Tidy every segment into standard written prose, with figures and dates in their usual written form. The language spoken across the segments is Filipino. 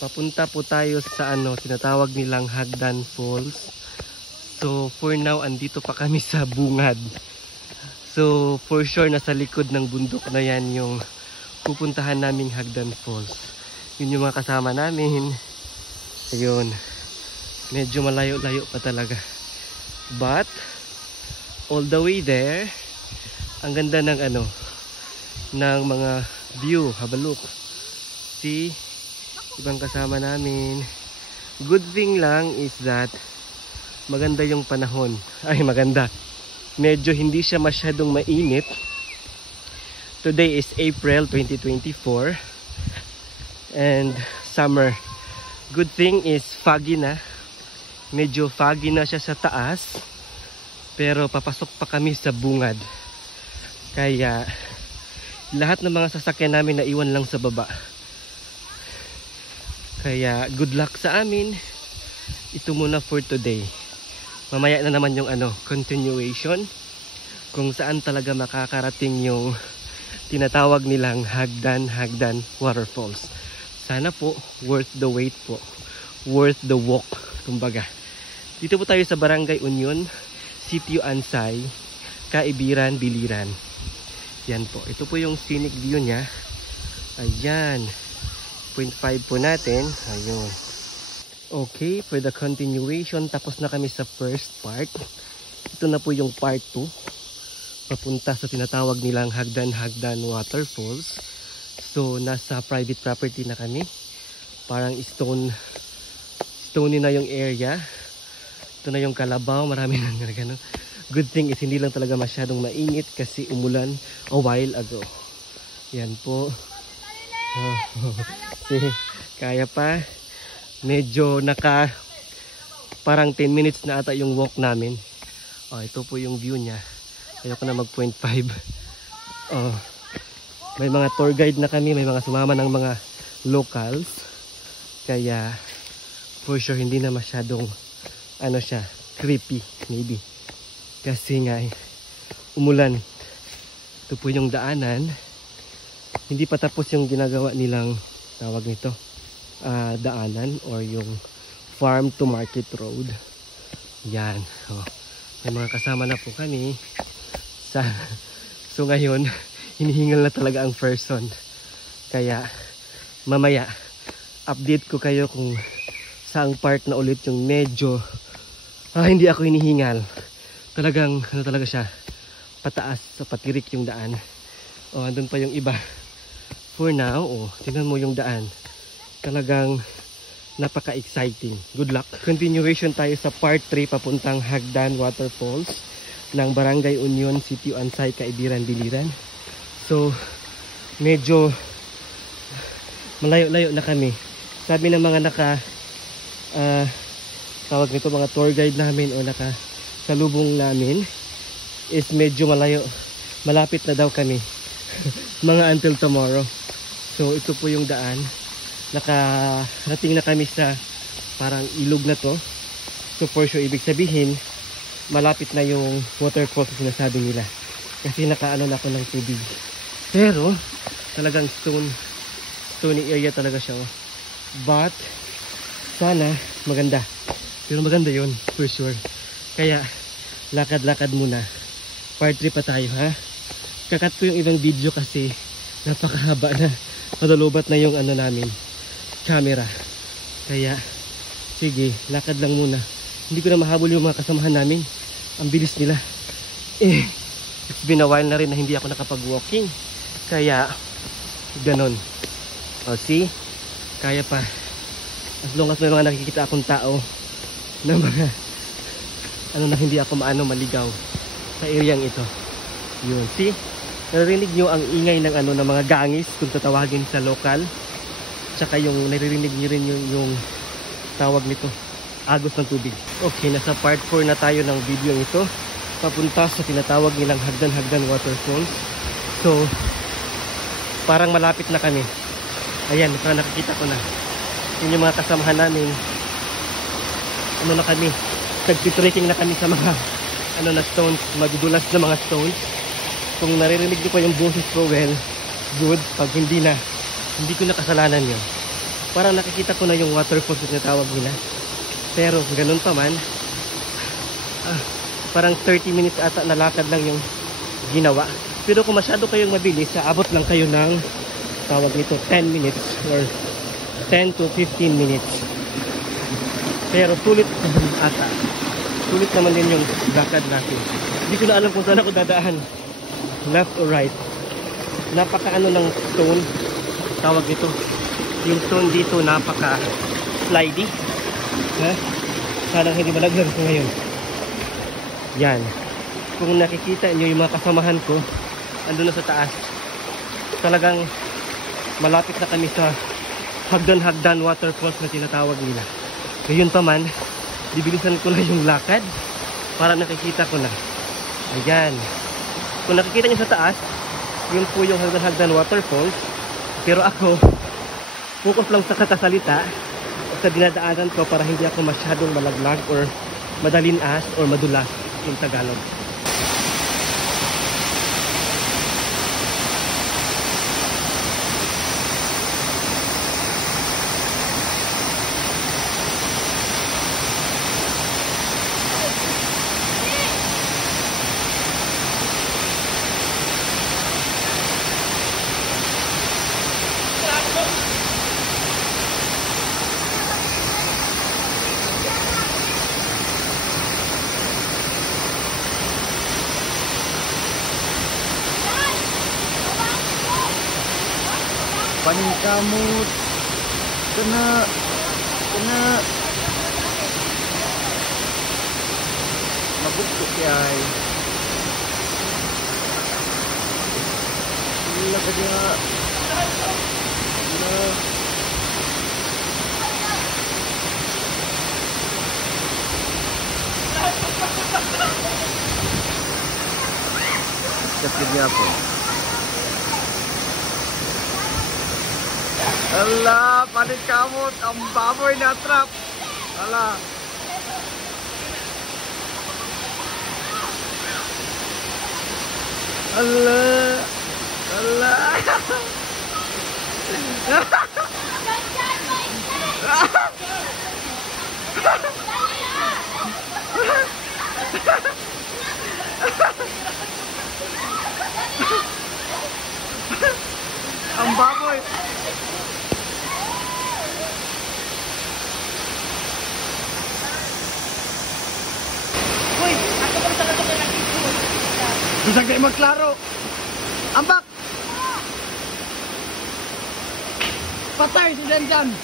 Papunta po tayo sa tinatawag nilang Hagdan Falls. So for now, andito pa kami sa bungad. So for sure, nasa likod ng bundok na yan yung pupuntahan naming Hagdan Falls. Yun yung mga kasama namin. Ayun. Medyo malayo-layo pa talaga. But all the way there, ang ganda ng ng mga view. Have a look. See? Ibang kasama namin. Good thing lang is that maganda yung panahon. Ay, maganda. Medyo hindi siya masyadong mainit. Today is April 2024 and summer. Good thing is foggy na. Medyo foggy na siya sa taas, pero papasok pa kami sa bungad. Kaya lahat ng mga sasakyan namin naiwan lang sa baba. Kaya good luck sa amin. Ito muna for today. Mamaya na naman yung continuation kung saan talaga makakarating yung tinatawag nilang Hagdan Waterfalls. Sana po worth the wait po. Worth the walk, kumbaga. Dito po tayo sa Barangay Union, Sitio Ansay, Kaibiran, Biliran. Yan po. Ito po yung scenic view niya. Ayan. 0.5 po natin. Ayun. Okay, for the continuation, tapos na kami sa first part. Ito na po yung part 2. Papunta sa tinatawag nilang Hagdan Waterfalls. So, nasa private property na kami. Parang stony na yung area. Ito na yung kalabaw. Marami nang gano'n. Good thing is hindi lang talaga masyadong mainit kasi umulan a while ago. Yan po. Kaya pa. Medyo parang 10 minutes na ata yung walk namin. Ito po yung view niya. Ayoko na mag 0.5. May mga tour guide na kami. May mga sumama ng mga locals. Kaya for sure hindi na masyadong siya, creepy maybe. Kasi nga umulan. Ito po yung daanan. Hindi pa tapos yung ginagawa nilang tawag nito daanan or yung farm to market road. Yan. May mga kasama na po kami. So ngayon hinihingal na talaga ang person. Kaya mamaya update ko kayo kung saang part na ulit yung medyo hindi ako hinihingal. Talagang talaga siya, pataas sa patirik yung daan. Andun pa yung iba. For now, tingnan mo yung daan. Talagang napaka-exciting. Good luck. Continuation tayo sa part 3 papuntang Hagdan Waterfalls ng Barangay Union, Sitio Ansay, Kaibiran, Biliran. So, medyo malayo-layo na kami. Sabi ng mga tawag nito, mga tour guide namin o salubong namin is medyo malayo. Malapit na daw kami. Mga until tomorrow. So, ito po yung daan. Nakarating na kami sa parang ilog na to. So, for sure, ibig sabihin, malapit na yung waterfalls na sinasabi nila. Kasi nakaano na ako ng tubig. Pero, talagang stony area talaga siya. But, sana maganda. Pero maganda yun, for sure. Kaya, lakad-lakad muna. Part 3 pa tayo, ha? Kakat ko yung ibang video kasi napakahaba na. Madalobat na yung namin, camera. Kaya, sige, lakad lang muna. Hindi ko na mahabol yung mga kasamahan namin. Ang bilis nila. It's been a while na rin na hindi ako nakapag-walking. Kaya, ganon. See? Kaya pa. As long as may mga nakikita akong tao na mga na hindi ako maligaw sa areang ito. Yun, see? Naririnig nyo ang ingay ng ng mga gangis kung tatawagin sa local. Tsaka yung naririnig nyo rin yung tawag nito, agos ng tubig. Okay, nasa part 4 na tayo ng video nito. Papunta sa tinatawag nilang Hagdan Waterfalls. So, parang malapit na kami. Ayan, parang nakikita ko na. Yun yung mga kasamahan namin. Na kami. Nagtitrekking na kami sa mga na stones, madudulas na mga stones. Kung naririnig niyo pa yung boses ko, well, good. Pag hindi na, Hindi ko nakasalanan yun. Parang nakikita ko na yung waterfalls na tawag nila. Pero ganun pa man, parang 30 minutes ata na lakad lang yung ginawa. Pero kung masyado kayong mabilis, abot lang kayo ng tawag nito 10 minutes or 10 to 15 minutes. Pero sulit ata. Sulit naman din yung lakad natin. Hindi ko na alam kung saan ako dadaan. Left or right. Napaka-ano ng stone. Tawag nito. Yung stone dito napaka-slidey. Sana hindi malaglag ko ngayon. Yan. Kung nakikita nyo yung mga kasamahan ko, andun na sa taas. Talagang malapit na kami sa hagdan-hagdan waterfalls na tinatawag nila. Ngayon pa man, bibilisan ko na yung lakad para nakikita ko na. Ayan. Kung nakikita nyo sa taas, yun po yung hagdan-hagdan waterfalls. Pero ako, focus lang sa kakasalita sa dinadaanan ko para hindi ako masyadong malaglag or madalinas or madulas yung Tagalog. Paningkamot kena mabukok yay wala ka dia na sakit niya po. Ala, panik kamot, ang baboy na trap. Ala. Ala. Ala. Ang baboy. Bisa kayo magklaro. Ambak! Patay si Danjan. Ito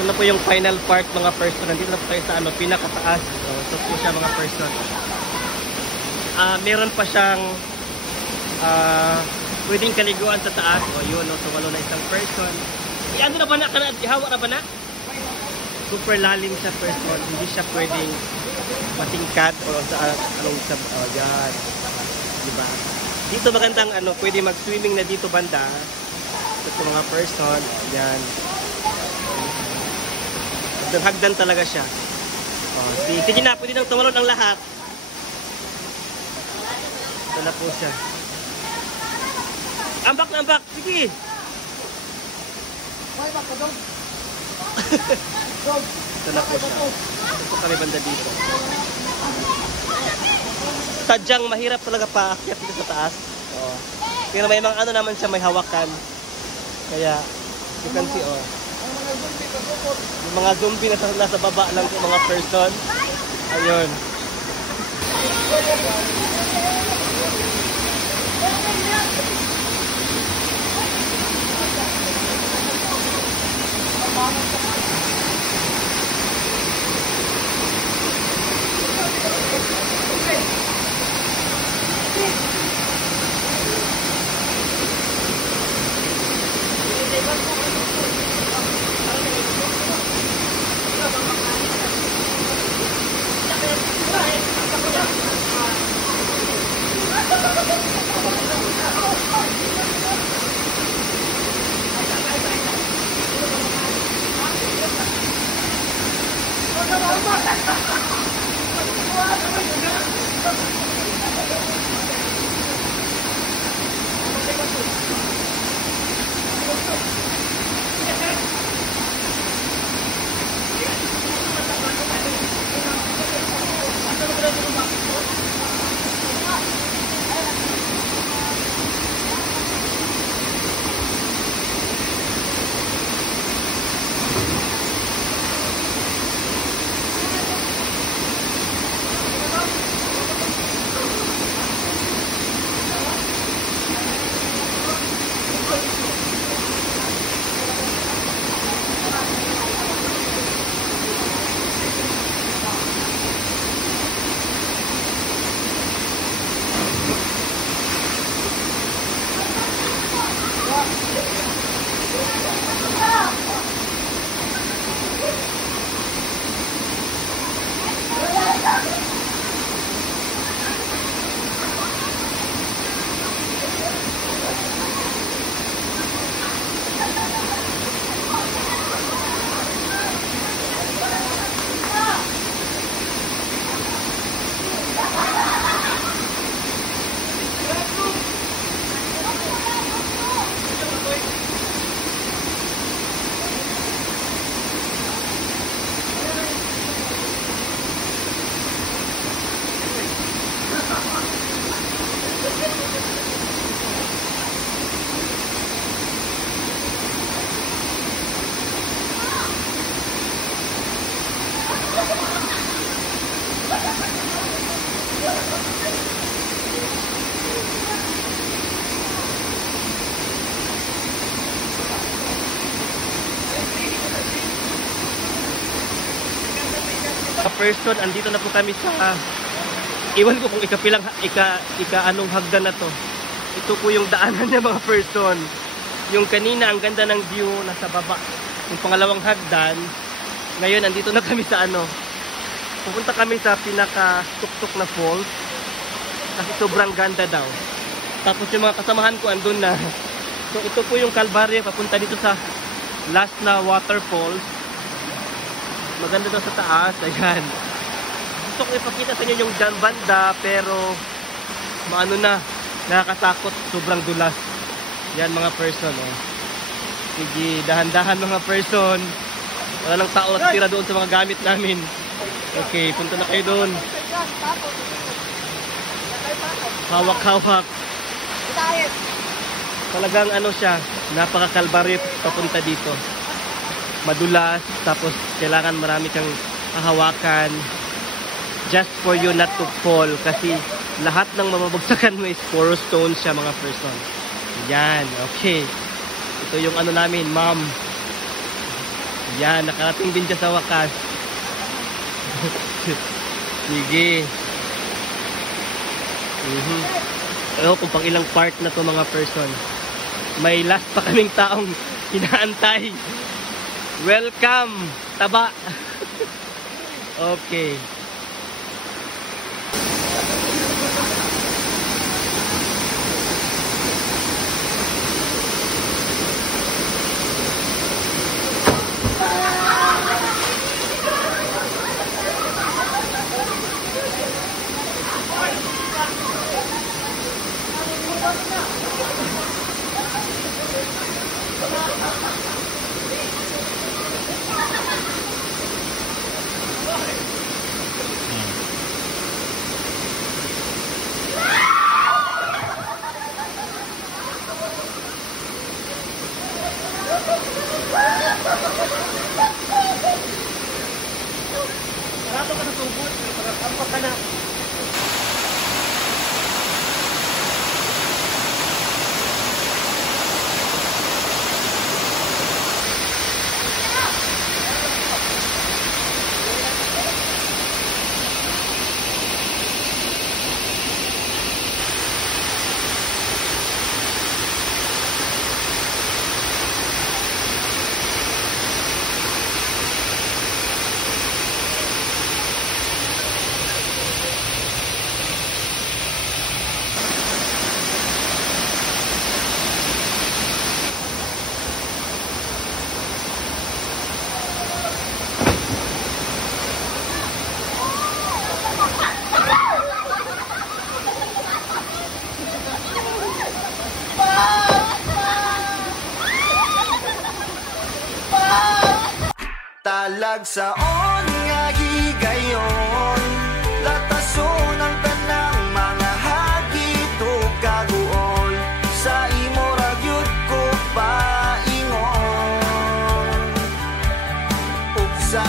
na po yung final part mga person. Nandito na po tayo sa pinakataas. So, ito po siya mga person. Meron pa siyang pwedeng kaliguan sa taas. O yun, so walo na isang person. Ano na ba na? Ihawa na ba na? Super lalim sa person. Hindi siya pwedeng matingkad o sa yan. Diba? Dito magandang pwede mag-swimming na dito banda. Ito mga person. Yan. Hagdan talaga siya. Sige na, pwede nang tumalon ang lahat. Ito na po siya. Ambak na ambak! Sige! Ito na po siya. Ito kami banda dito. Sadyang mahirap talaga paakyat dito sa taas. Pero may mga naman siya, may hawakan. Kaya, you can see, yung mga zombie nasa baba lang yung mga person. Ayun. Person, andito na po kami sa iwan ko kung anong hagdan na to. Ito po yung daanan niya mga person. Yung kanina ang ganda ng view nasa baba. Yung pangalawang hagdan. Ngayon andito na kami sa ano. Pupunta kami sa pinaka tuktok na falls. Kasi sobrang ganda daw. Tapos yung mga kasamahan ko andun na. So ito po yung Calvario papunta dito sa last na waterfalls. Maganda daw sa taas, ayan. Gusto ko ipakita sa inyo yung banda, pero maano na, nakakatakot, sobrang dulas. Yan mga person, oh. Sige, dahan-dahan mga person. Wala lang tao natira doon sa mga gamit namin. Okay, punta na kayo doon. Hawak-hawak. Talagang ano siya, napaka-Calvario papunta dito. Madulas, tapos kailangan marami kang hahawakan just for you not to fall kasi lahat ng mamabagsakan mo is puro stone siya mga person. Yan, okay. Ito yung ano namin, ma'am. Yan, nakarating din siya sa wakas. Sige. Ewan kung pang ilang part na to mga person. May last pa kaming taong hinaantay. Welcome, Taba. Okay. Talag saon nga higayon, latason ang tanang mga hagit o kaguol, sa imo ragyod ko paingon. Ug sa